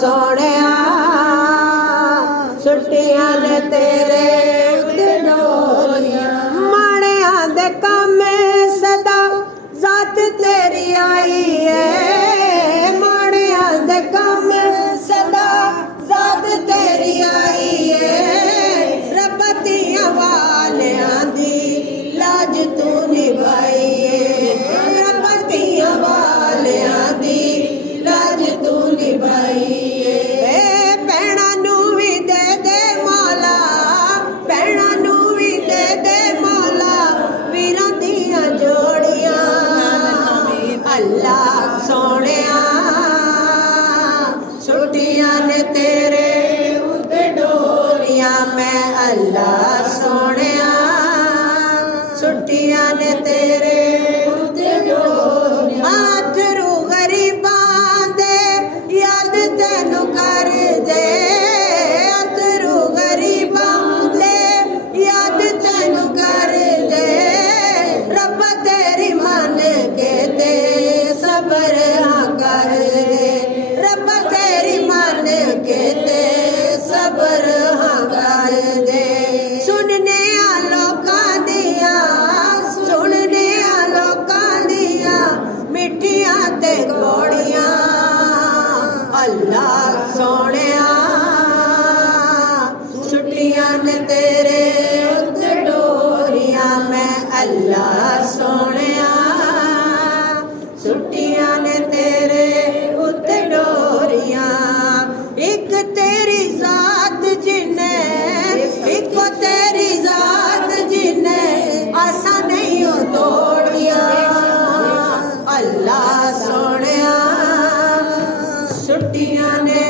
सोने छुट्टियां ने तेरे उत्ते डोरियां माड़िया दे काम सदा जात तेरी आई है माड़िया दे काम सदा जात तेरी आई है रब दियां वालियां दी लाज तू निभाई है रब दियां वालियां दी लाज तू निभाई अल्लाह सोने छुट्टियां ने तेरे उत्ते डोरियां मैं अल्लाह सोने छुट्टियां ने तेरे उत्ते डोरियां अथरू गरीबां दे याद तैनू कर दे अथरू गरीबां दे याद तैनू कर दे रब तेरी मन के ते सबर कर दे रब तेरी मन के ते सबर कर दे सुनने लोकां दियां सुनने लोकां दियां मिठियां ते कौड़ियां अल्लाह सोने छुट्टियां ने तेरे उत्ते डोरियां मैं अल्लाह सोने छुट्टियां ने तेरे उत्ते डोरियां एक तेरी जात जिन्ने एक तेरी जात जिन्ने आसा नहीं हो तोड़ियां अल्लाह सोने छुट्टियां ने